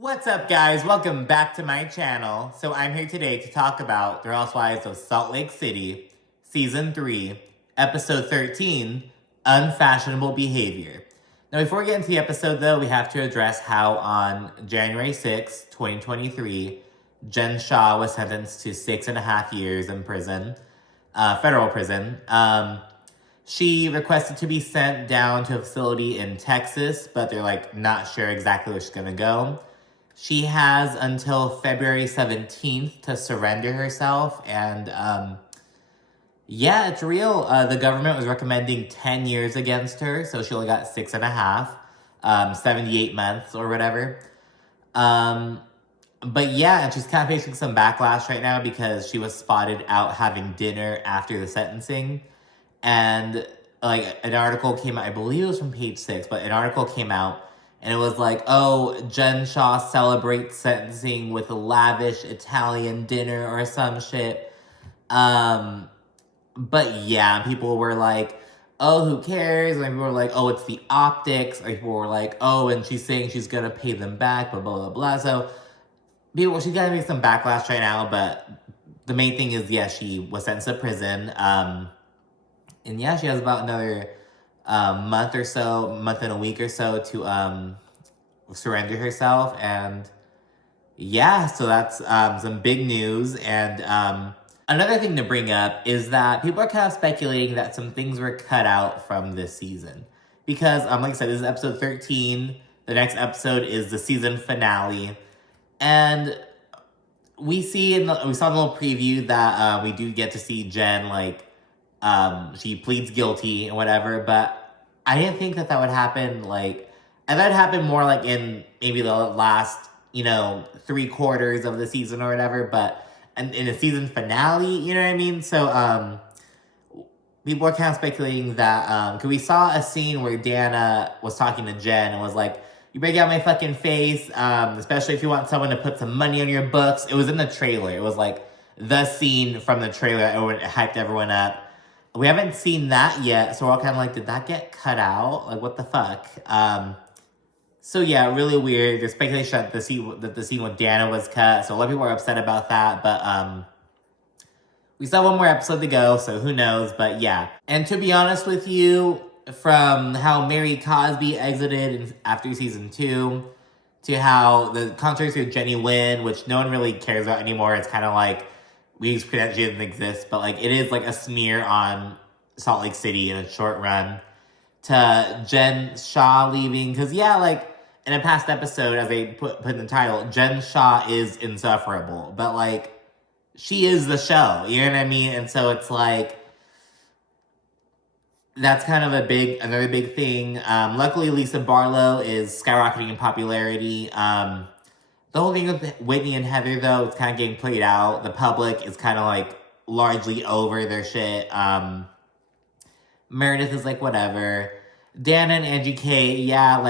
What's up, guys? Welcome back to my channel. So I'm here today to talk about The Housewives of Salt Lake City, Season 3, Episode 13, Unfashionable Behavior. Now, before we get into the episode, though, we have to address how on January 6, 2023, Jen Shah was sentenced to 6.5 years in prison, federal prison. She requested to be sent down to a facility in Texas, but they're not sure exactly where she's gonna go. She has until February 17th to surrender herself, and yeah, it's real. The government was recommending 10 years against her, so she only got 6.5, 78 months or whatever. But yeah, and she's kind of facing some backlash right now because she was spotted out having dinner after the sentencing. And an article came out, I believe it was from Page 6, but an article came out and it was like, oh, Jen Shah celebrates sentencing with a lavish Italian dinner or some shit. But yeah, people were like, oh, who cares? And people were like, oh, it's the optics. And people were like, oh, and she's saying she's gonna pay them back, blah, blah, blah, blah. So she's gotta make some backlash right now, but the main thing is, yeah, she was sentenced to prison. And yeah, she has about another month and a week or so to surrender herself. And yeah, so that's some big news. And another thing to bring up is that people are kind of speculating that some things were cut out from this season. Because, like I said, this is episode 13. The next episode is the season finale. And we saw in the little preview that we do get to see Jen, she pleads guilty and whatever, but I didn't think that would happen, and that happened more, in maybe the last, 3/4 of the season or whatever, but in a season finale, you know what I mean? So, people are kind of speculating that, because we saw a scene where Danna was talking to Jen and was like, you break out my fucking face, especially if you want someone to put some money on your books. It was in the trailer. It was, the scene from the trailer that hyped everyone up. We haven't seen that yet, so we're all kind of did that get cut out? What the fuck? So yeah, really weird. There's speculation that the scene with Danna was cut, so a lot of people are upset about that, but we still have one more episode to go, so who knows, but yeah. And to be honest with you, from how Mary Cosby exited after season 2, to how the controversy with Jenny Wynn, which no one really cares about anymore, it's kind of we just pretend she doesn't exist, but it is a smear on Salt Lake City in a short run, to Jen Shah leaving, because yeah, in a past episode, as they put in the title, Jen Shah is insufferable, but she is the show, you know what I mean? And so it's that's kind of another big thing. Luckily, Lisa Barlow is skyrocketing in popularity. The whole thing with Whitney and Heather, though, it's kind of getting played out. The public is kind of largely over their shit. Meredith is whatever. Danna and Angie K, yeah,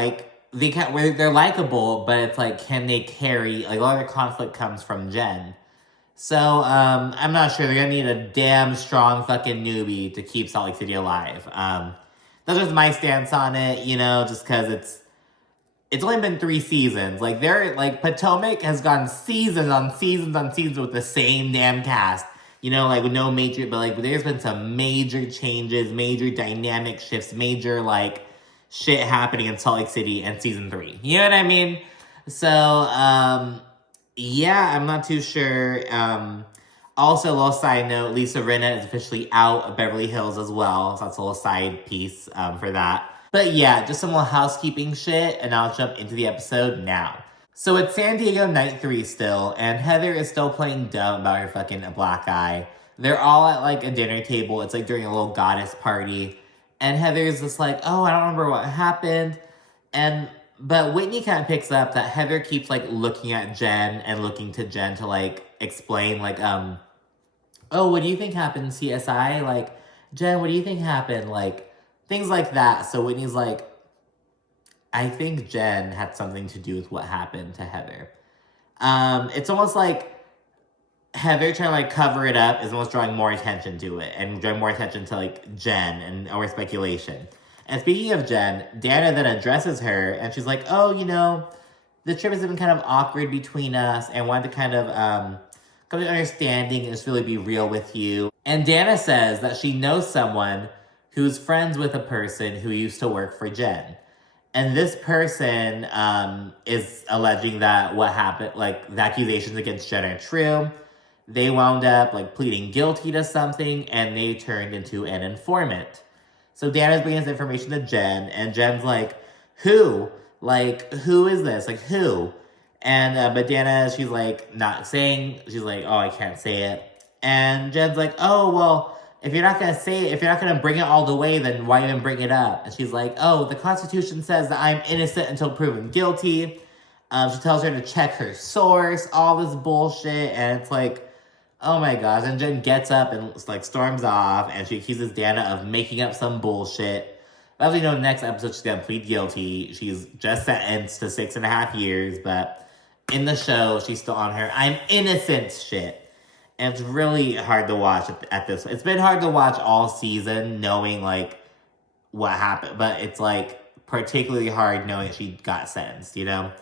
they're likable, but it's can they carry, a lot of their conflict comes from Jen. So, I'm not sure. They're gonna need a damn strong fucking newbie to keep Salt Lake City alive. That's just my stance on it, just because it's only been 3 seasons. Potomac has gone seasons on seasons on seasons with the same damn cast. With no major, but there's been some major changes, major dynamic shifts, major, shit happening in Salt Lake City in season 3. You know what I mean? So, yeah, I'm not too sure. Also, a little side note, Lisa Rinna is officially out of Beverly Hills as well. So that's a little side piece for that. But yeah, just some little housekeeping shit, and I'll jump into the episode now. So it's San Diego night 3 still, and Heather is still playing dumb about her fucking black eye. They're all at a dinner table. It's during a little goddess party. And Heather's just oh, I don't remember what happened. But Whitney kind of picks up that Heather keeps looking at Jen and looking to Jen to explain oh, what do you think happened, CSI? Jen, what do you think happened? Things like that. So Whitney's I think Jen had something to do with what happened to Heather. It's almost Heather trying to cover it up is almost drawing more attention to it and drawing more attention to Jen and our speculation. And speaking of Jen, Danna then addresses her and she's oh, the trip has been kind of awkward between us and wanted to kind of come to understanding and just really be real with you. And Danna says that she knows someone who's friends with a person who used to work for Jen. And this person is alleging that what happened, like the accusations against Jen are true. They wound up like pleading guilty to something and they turned into an informant. So Danna's bringing this information to Jen and Jen's like, who? Like, who is this? Like, who? And, but Danna, she's like, not saying, she's like, oh, I can't say it. And Jen's like, oh, well, if you're not going to say it, if you're not going to bring it all the way, then why even bring it up? And she's like, oh, the Constitution says that I'm innocent until proven guilty. She tells her to check her source, all this bullshit. And it's like, oh my gosh. And Jen gets up and like storms off and she accuses Danna of making up some bullshit. As we know, next episode she's going to plead guilty. She's just sentenced to 6.5 years, but in the show, she's still on her I'm innocent shit. And it's really hard to watch at this. It's been hard to watch all season knowing, like, what happened. But it's, like, particularly hard knowing she got sentenced, you know?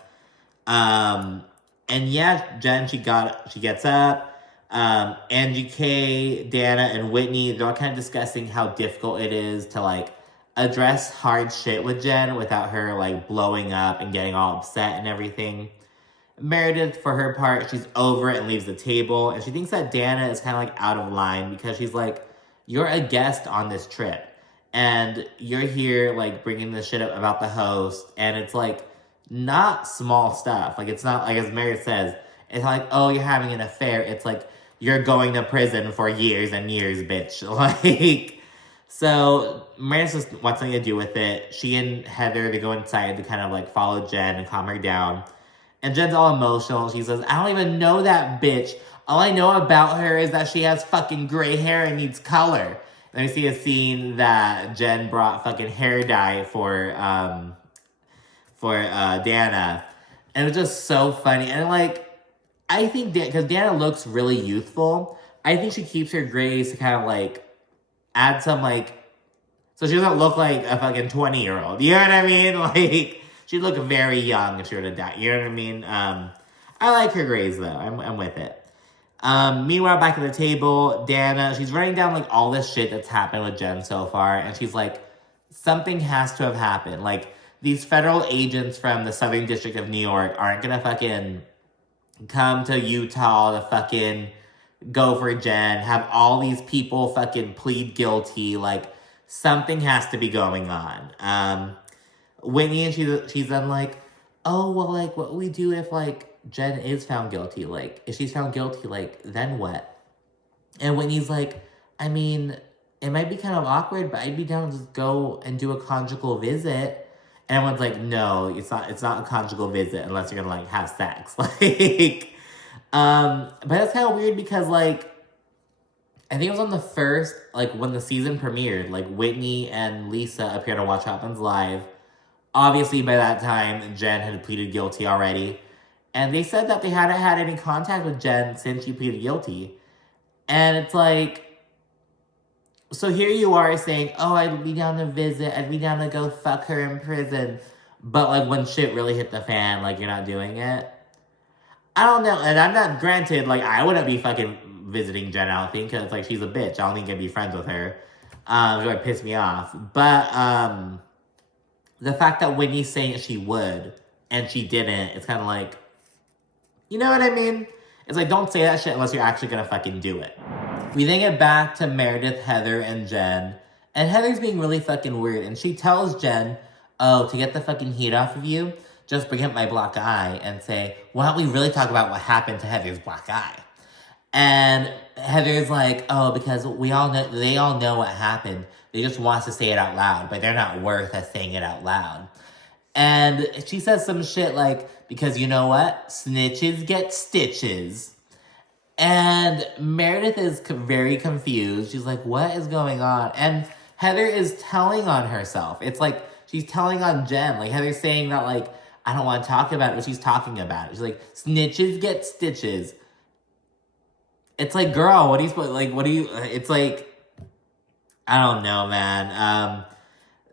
And yeah, Jen, she gets up. Angie K, Danna, and Whitney, they're all kind of discussing how difficult it is to, like, address hard shit with Jen without her, like, blowing up and getting all upset and everything. Meredith, for her part, she's over it and leaves the table. And she thinks that Danna is kind of, like, out of line because she's like, you're a guest on this trip. And you're here, like, bringing this shit up about the host. And it's, like, not small stuff. Like, it's not, like, as Meredith says, it's not like, oh, you're having an affair. It's like, you're going to prison for years and years, bitch. Like... So, Meredith just wants something to do with it. She and Heather, they go inside to kind of, like, follow Jen and calm her down. And Jen's all emotional. She says, I don't even know that bitch. All I know about her is that she has fucking gray hair and needs color. And we see a scene that Jen brought fucking hair dye for Danna. And it was just so funny. And, like, I think, because Danna looks really youthful, I think she keeps her grays to kind of, like, add some, like, so she doesn't look like a fucking 20-year-old. You know what I mean? Like, she'd look very young if she were to die. You know what I mean? I like her grays, though. I'm with it. Meanwhile, back at the table, Danna, she's writing down, like, all this shit that's happened with Jen so far. And she's like, something has to have happened. Like, these federal agents from the Southern District of New York aren't gonna fucking come to Utah to fucking go for Jen, have all these people fucking plead guilty, like, something has to be going on. Whitney, and she's then like, oh, well, like, what will we do if, like, Jen is found guilty? Like, if she's found guilty, like, then what? And Whitney's like, I mean, it might be kind of awkward, but I'd be down to just go and do a conjugal visit. And everyone's like, no, it's not a conjugal visit unless you're gonna, like, have sex. Like... but that's kind of weird because, like, I think it was on the first, like, when the season premiered, like, Whitney and Lisa appeared on Watch What Happens Live. Obviously, by that time, Jen had pleaded guilty already. And they said that they hadn't had any contact with Jen since she pleaded guilty. And it's like, so here you are saying, oh, I'd be down to visit, I'd be down to go fuck her in prison. But, like, when shit really hit the fan, like, you're not doing it. I don't know, and I'm not, granted, like, I wouldn't be fucking visiting Jen, I don't think, because, like, she's a bitch. I don't think I'd be friends with her. She would piss me off. But, the fact that Whitney's saying she would, and she didn't, it's kind of like, you know what I mean? It's like, don't say that shit unless you're actually gonna fucking do it. We then get back to Meredith, Heather, and Jen, and Heather's being really fucking weird, and she tells Jen, oh, to get the fucking heat off of you, just bring up my black eye and say, why don't we really talk about what happened to Heather's black eye? And Heather's like, oh, because they all know what happened. They just want us to say it out loud, but they're not worth us saying it out loud. And she says some shit like, because you know what? Snitches get stitches. And Meredith is very confused. She's like, what is going on? And Heather is telling on herself. It's like, she's telling on Jen. Like, Heather's saying that, like, I don't want to talk about it, but she's talking about it. She's like, snitches get stitches. It's like, girl, what are you, it's like, I don't know, man.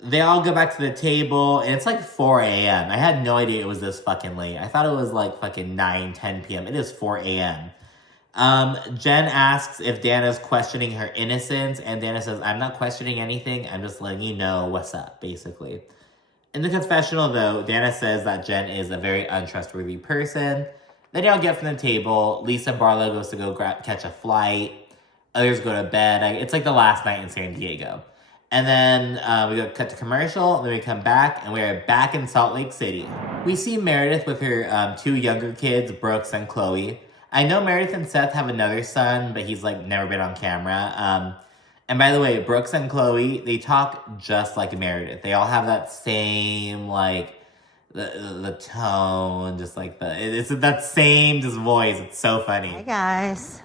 they all go back to the table, and it's like 4 a.m. I had no idea it was this fucking late. I thought it was like fucking 9, 10 p.m. It is 4 a.m. Jen asks if Danna's questioning her innocence, and Danna says, I'm not questioning anything, I'm just letting you know what's up, basically. In the confessional, though, Danna says that Jen is a very untrustworthy person. Then y'all get from the table. Lisa Barlow goes to go catch a flight. Others go to bed. It's like the last night in San Diego. And then we go cut to commercial, and then we come back, and we are back in Salt Lake City. We see Meredith with her 2 younger kids, Brooks and Chloe. I know Meredith and Seth have another son, but he's like never been on camera. And by the way, Brooks and Chloe, they talk just like Meredith. They all have that same, like, the tone, just like it's that same just voice. It's so funny. Hey, guys.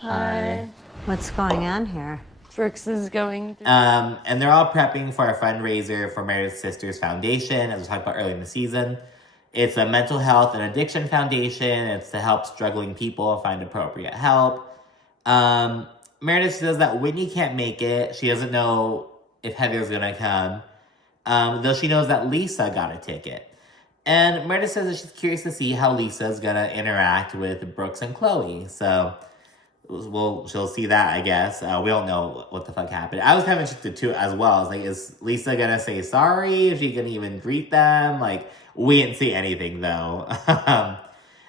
Hi. What's going on here? Brooks is going through. And they're all prepping for a fundraiser for Meredith's Sisters Foundation, as we talked about earlier in the season. It's a mental health and addiction foundation. It's to help struggling people find appropriate help. Meredith says that Whitney can't make it. She doesn't know if Heather's gonna come, though she knows that Lisa got a ticket. And Meredith says that she's curious to see how Lisa's gonna interact with Brooks and Chloe. So she'll see that, I guess. We don't know what the fuck happened. I was kind of interested too as well. I was like, is Lisa gonna say sorry? Is she gonna even greet them? Like, we didn't see anything though. And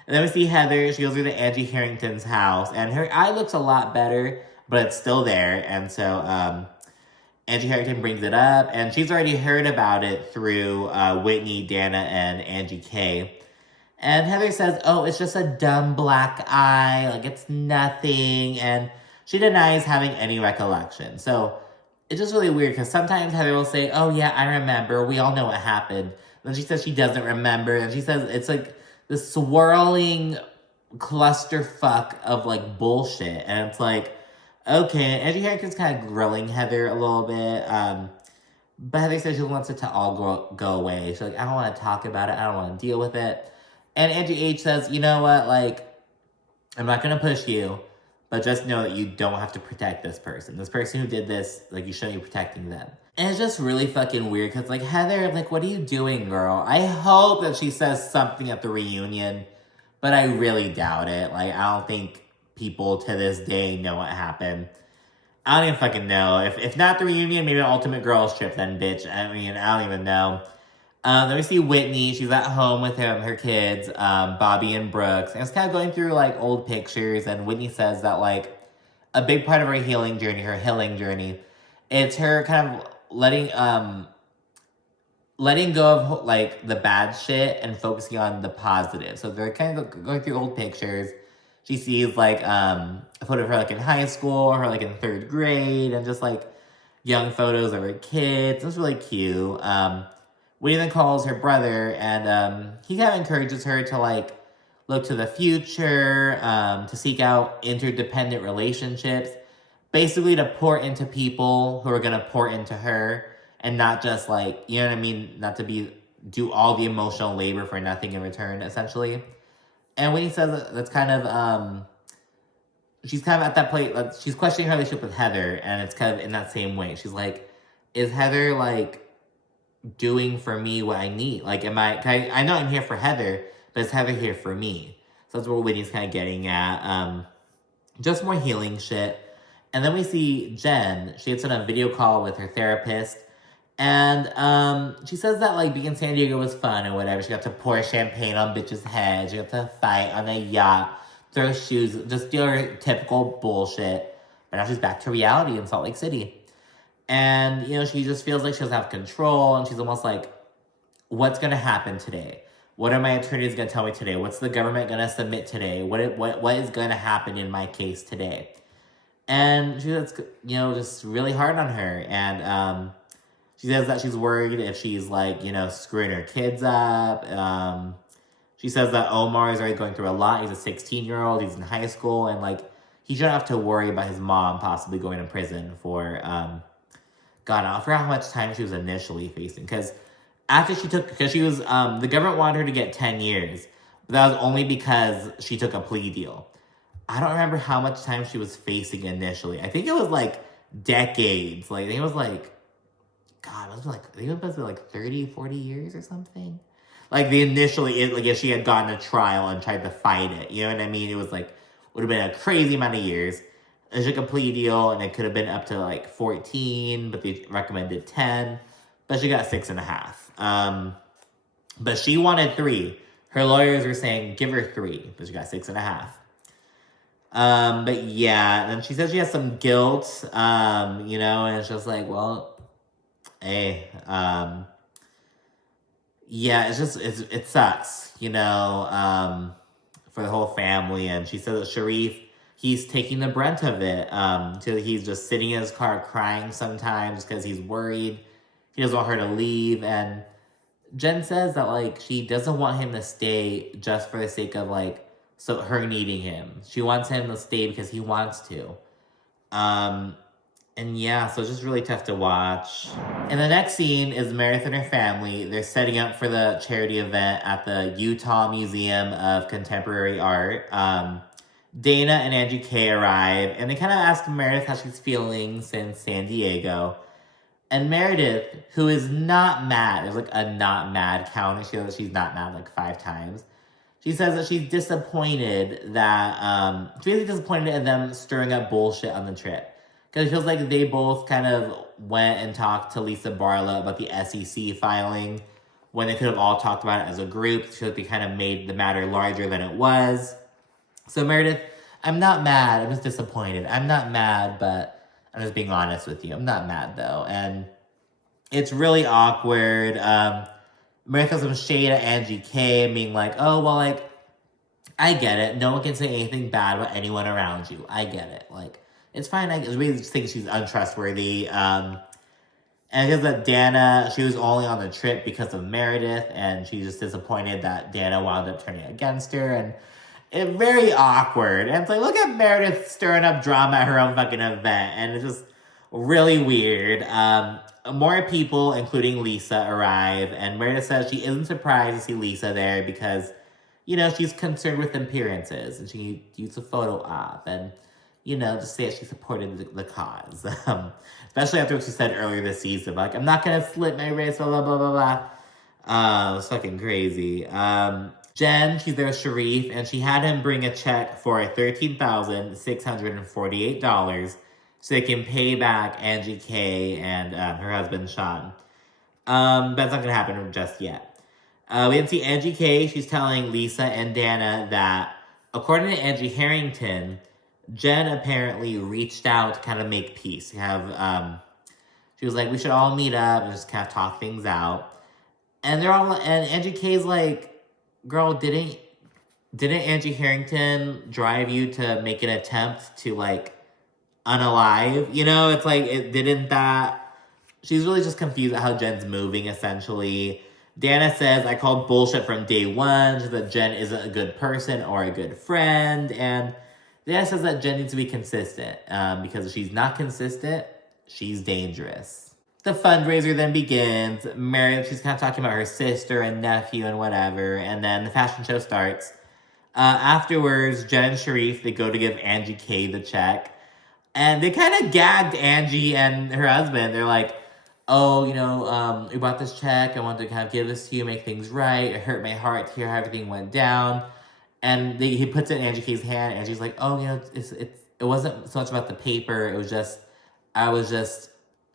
then we see Heather. She goes through to Angie Harrington's house, and her eye looks a lot better, but it's still there. And so Angie Harrington brings it up, and she's already heard about it through Whitney, Danna, and Angie K. And Heather says, oh, it's just a dumb black eye, like it's nothing, and she denies having any recollection. So it's just really weird, because sometimes Heather will say, oh yeah, I remember, we all know what happened. Then she says she doesn't remember, and she says it's like this swirling clusterfuck of like bullshit, and it's like, okay. Angie Harrington's kind of grilling Heather a little bit, but Heather says she wants it to all go away. She's like, I don't want to talk about it, I don't want to deal with it. And Angie H says, you know what, like, I'm not going to push you, but just know that you don't have to protect this person. This person who did this, like, you shouldn't be protecting them. And it's just really fucking weird, because, like, Heather, like, what are you doing, girl? I hope that she says something at the reunion, but I really doubt it. Like, I don't think people to this day know what happened. I don't even fucking know. If not the reunion, maybe an Ultimate Girls Trip then, bitch. I mean, I don't even know. Then we see Whitney. She's at home with her kids, Bobby and Brooks. And it's kind of going through, like, old pictures. And Whitney says that, like, a big part of her healing journey, it's her kind of letting go of, like, the bad shit and focusing on the positive. So they're kind of going through old pictures. She sees, like, a photo of her, like, in high school, her, like, in 3rd grade, and just, like, young photos of her kids. It's really cute. Whitney then calls her brother, and he kind of encourages her to, like, look to the future, to seek out interdependent relationships, basically to pour into people who are going to pour into her, and not just, like, you know what I mean, not to do all the emotional labor for nothing in return, essentially. And Whitney says that's kind of, she's kind of at that point, like, she's questioning her relationship with Heather, and it's kind of in that same way. She's like, is Heather, like, doing for me what I need? Like, I know I'm here for Heather, but is Heather here for me? So that's what Whitney's kind of getting at. Just more healing shit. And then we see Jen. She gets on a video call with her therapist, and she says that, like, being in San Diego was fun or whatever. She got to pour champagne on bitches' heads. She got to fight on a yacht, throw shoes, just do her typical bullshit. But now she's back to reality in Salt Lake City. And, you know, she just feels like she doesn't have control, and she's almost like, what's going to happen today? What are my attorneys going to tell me today? What's the government going to submit today? What is going to happen in my case today? And she's, you know, just really hard on her. And she says that she's worried if she's, like, you know, screwing her kids up. She says that Omar is already going through a lot. He's a 16-year-old. He's in high school. And, like, he shouldn't have to worry about his mom possibly going to prison for... God, I forgot how much time she was initially facing. Because she was, the government wanted her to get 10 years. But that was only because she took a plea deal. I don't remember how much time she was facing initially. I think it was, like, decades. Like, I think it was, like, God, it must be like, I think it must be like 30, 40 years or something. Like, if she had gotten a trial and tried to fight it, you know what I mean? It was like, would have been a crazy amount of years. And she took a plea deal, and it could have been up to like 14, but they recommended 10. But she got 6.5. But she wanted 3. Her lawyers were saying, give her 3, but she got 6.5. But yeah, and she says she has some guilt, and it's just like, well, hey, yeah, it sucks, for the whole family. And she says that Sharrieff, he's taking the brunt of it. So he's just sitting in his car crying sometimes because he's worried. He doesn't want her to leave. And Jen says that, like, she doesn't want him to stay just for the sake of, like, so her needing him. She wants him to stay because he wants to. And yeah, so it's just really tough to watch. And the next scene is Meredith and her family. They're setting up for the charity event at the Utah Museum of Contemporary Art. Danna and Angie K arrive, and they kind of ask Meredith how she's feeling since San Diego. And Meredith, who is not mad, there's like a not mad count, and she's not mad like 5 times. She says that she's disappointed that, she's really disappointed in them stirring up bullshit on the trip. Because it feels like they both kind of went and talked to Lisa Barlow about the SEC filing when they could have all talked about it as a group. It feels like they kind of made the matter larger than it was. So Meredith, I'm not mad, I'm just disappointed. I'm not mad, but I'm just being honest with you. I'm not mad, though. And it's really awkward. Meredith has some shade at Angie K, being like, oh, well, like, I get it. No one can say anything bad about anyone around you. I get it. Like, it's fine. I really just think she's untrustworthy. And because that Danna, she was only on the trip because of Meredith, and she's just disappointed that Danna wound up turning against her. And it's very awkward. And it's like, look at Meredith stirring up drama at her own fucking event. And it's just really weird. More people, including Lisa, arrive. And Meredith says she isn't surprised to see Lisa there because, she's concerned with appearances. And she used a photo op. And, just say that she supported the cause. Especially after what she said earlier this season. Like, I'm not going to slit my wrist, blah, blah, blah, blah, blah. It's fucking crazy. Jen, she's there with Sharrieff, and she had him bring a check for $13,648 so they can pay back Angie K and her husband, Shah. That's not going to happen just yet. We didn't see Angie K. She's telling Lisa and Danna that, according to Angie Harrington, Jen apparently reached out to kind of make peace. She was like, we should all meet up and just kind of talk things out. And Angie K's like, girl, didn't Angie Harrington drive you to make an attempt to, like, unalive? It's like, didn't that... She's really just confused at how Jen's moving, essentially. Danna says, I called bullshit from day one. She said that Jen isn't a good person or a good friend. And Danna says that Jen needs to be consistent. Because if she's not consistent, she's dangerous. The fundraiser then begins. Meredith, she's kind of talking about her sister and nephew and whatever. And then the fashion show starts. Afterwards, Jen and Sharrieff, they go to give Angie K the check. And they kind of gagged Angie and her husband. They're like, oh, we bought this check. I wanted to kind of give this to you, make things right. It hurt my heart to hear how everything went down. And he puts it in Angie K's hand. And she's like, oh, it wasn't so much about the paper. It was just, I was just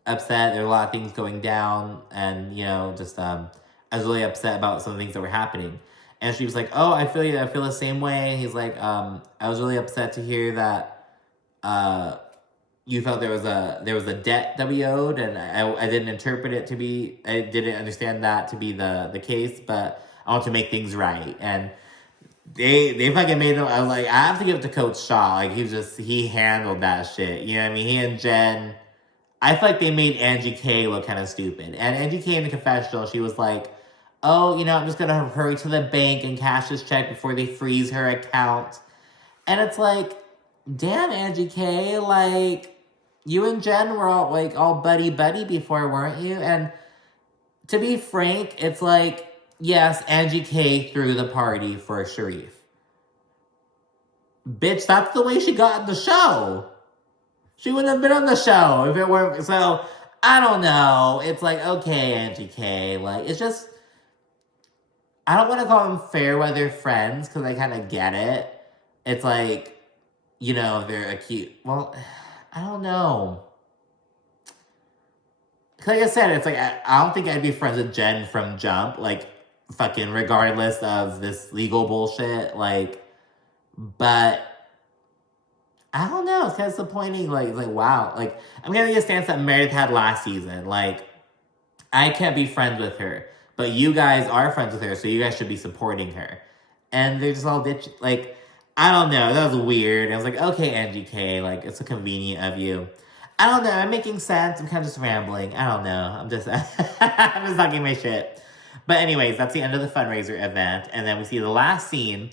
upset. There were a lot of things going down. And, I was really upset about some of the things that were happening. And she was like, oh, I feel you. I feel the same way. And he's like, I was really upset to hear that you felt there was a debt that we owed, and I didn't interpret it to be, I didn't understand that to be the case, but I want to make things right. And they fucking made him, I was like, I have to give it to Coach Shah. Like, he handled that shit. You know what I mean? He and Jen, I feel like they made Angie K look kind of stupid. And Angie K in the confessional, she was like, oh, I'm just going to hurry to the bank and cash this check before they freeze her account. And it's like, damn, Angie K, like, you and Jen were all buddy-buddy before, weren't you? And to be frank, it's like, yes, Angie K threw the party for Sharrieff. Bitch, that's the way she got in the show. She wouldn't have been on the show if it weren't. So I don't know. It's like, okay, Angie K. Like, it's just, I don't want to call them fair weather friends because I kind of get it. It's like, they're a cute. Well, I don't know. Like I said, it's like, I don't think I'd be friends with Jen from Jump. Like, fucking regardless of this legal bullshit. Like, but I don't know. It's kind of disappointing. Like wow. Like, I'm getting a stance that Meredith had last season. Like, I can't be friends with her, but you guys are friends with her, so you guys should be supporting her. And they're just all bitch. Like, I don't know. That was weird. I was like, okay, Angie K. Like, it's so convenient of you. I don't know. I'm making sense. I'm kind of just rambling. I don't know. I'm just talking my shit. But anyways, that's the end of the fundraiser event. And then we see the last scene,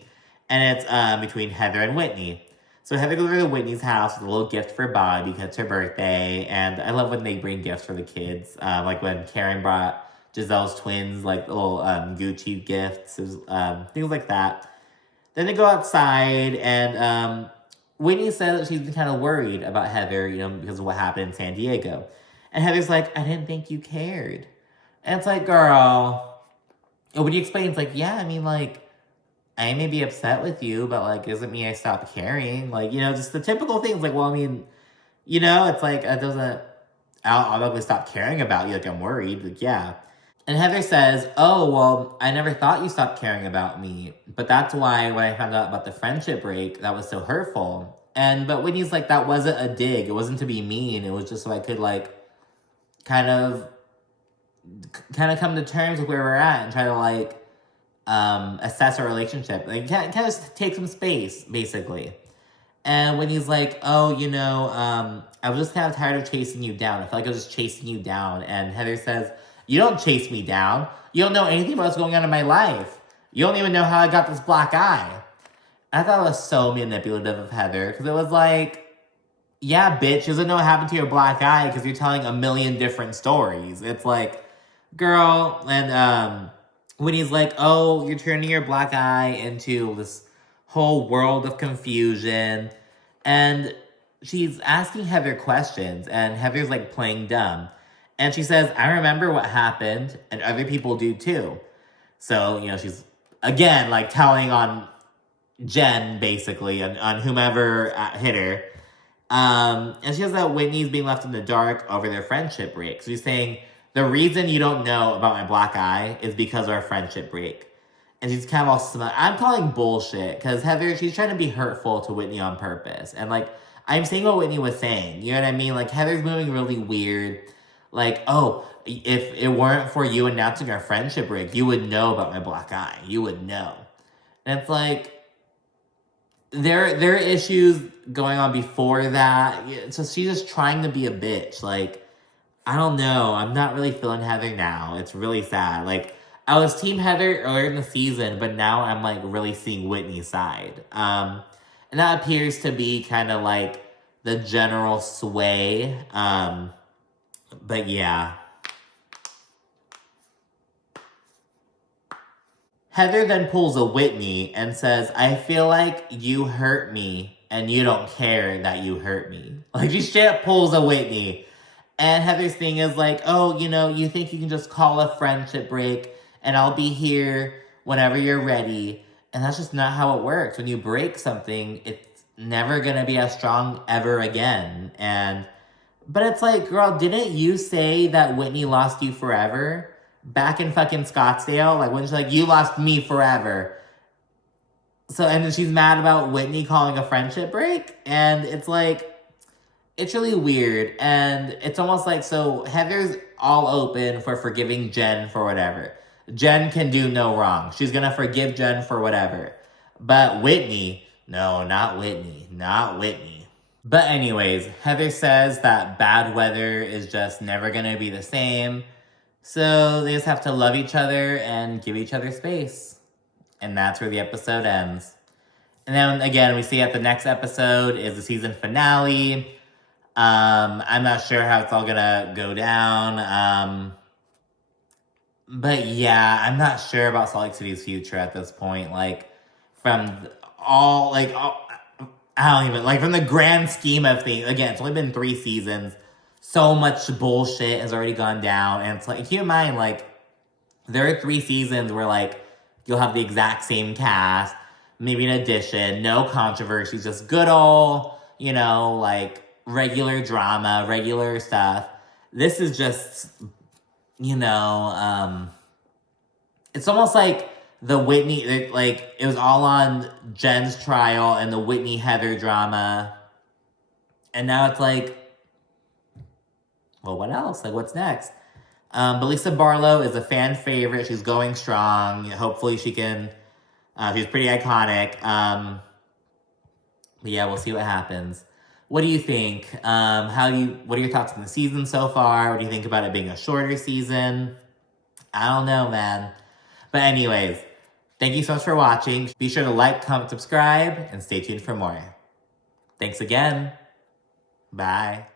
and it's between Heather and Whitney. So Heather goes over to Whitney's house with a little gift for Bobby because it's her birthday. And I love when they bring gifts for the kids. Like when Karen brought Giselle's twins, like little Gucci gifts, things like that. Then they go outside, and Whitney says that she's been kind of worried about Heather, because of what happened in San Diego. And Heather's like, I didn't think you cared. And it's like, girl. And Whitney explains, like, yeah, I mean, like, I may be upset with you, but, like, doesn't mean I stop caring. Like, just the typical things. Like, well, I mean, it's like, it doesn't, I'll automatically stop caring about you. Like, I'm worried. Like, yeah. And Heather says, oh, well, I never thought you stopped caring about me. But that's why when I found out about the friendship break, that was so hurtful. But Whitney's like, that wasn't a dig. It wasn't to be mean. It was just so I could, like, kind of come to terms with where we're at and try to, like, assess our relationship. Like, kind of take some space, basically. And Whitney's like, oh, I was just kind of tired of chasing you down. I felt like I was just chasing you down. And Heather says, you don't chase me down. You don't know anything about what's going on in my life. You don't even know how I got this black eye. I thought it was so manipulative of Heather, because it was like, yeah, bitch, you doesn't know what happened to your black eye because you're telling a million different stories. It's like, girl, and Whitney's like, oh, you're turning your black eye into this whole world of confusion. And she's asking Heather questions, and Heather's like playing dumb. And she says, I remember what happened, and other people do too. So, she's, again, like telling on Jen, basically, on whomever hit her. And she says that Whitney's being left in the dark over their friendship break. So she's saying, the reason you don't know about my black eye is because of our friendship break. And she's kind of all smug. I'm calling bullshit, because Heather, she's trying to be hurtful to Whitney on purpose. And, like, I'm seeing what Whitney was saying. You know what I mean? Like, Heather's moving really weird. Like, oh, if it weren't for you announcing our friendship break, you would know about my black eye. You would know. And it's like, there are issues going on before that. So she's just trying to be a bitch. Like, I don't know. I'm not really feeling Heather now. It's really sad. Like, I was Team Heather earlier in the season, but now I'm, like, really seeing Whitney's side. And that appears to be kind of, like, the general sway. But yeah. Heather then pulls a Whitney and says, I feel like you hurt me and you don't care that you hurt me. Like, she straight up pulls a Whitney. And Heather's thing is like, oh, you think you can just call a friendship break and I'll be here whenever you're ready. And that's just not how it works. When you break something, it's never going to be as strong ever again. But it's like, girl, didn't you say that Whitney lost you forever? Back in fucking Scottsdale? Like, when she's like, you lost me forever. So, and then she's mad about Whitney calling a friendship break? And it's like, it's really weird. And it's almost like, so Heather's all open for forgiving Jen for whatever. Jen can do no wrong. She's gonna forgive Jen for whatever. But Whitney, no, not Whitney. Not Whitney. But anyways, Heather says that bad weather is just never gonna be the same. So they just have to love each other and give each other space. And that's where the episode ends. And then again, we see at the next episode is the season finale. I'm not sure how it's all gonna go down. But yeah, I'm not sure about Salt Lake City's future at this point. Like, from I don't even, like, from the grand scheme of things, again, it's only been 3 seasons. so much bullshit has already gone down. And it's like, keep in mind, like, there are 3 seasons where, like, you'll have the exact same cast, maybe an addition, no controversies, just good old, you know, like, regular drama, regular stuff. This is just, you know, it's almost like the Whitney, like, it was all on Jen's trial and the Whitney Heather drama. And now it's like, well, what else? Like, what's next? But Lisa Barlow is a fan favorite. She's going strong. Hopefully she can, she's pretty iconic. But yeah, we'll see what happens. What do you think? What are your thoughts on the season so far? What do you think about it being a shorter season? I don't know, man. But anyways, thank you so much for watching. Be sure to like, comment, subscribe, and stay tuned for more. Thanks again. Bye.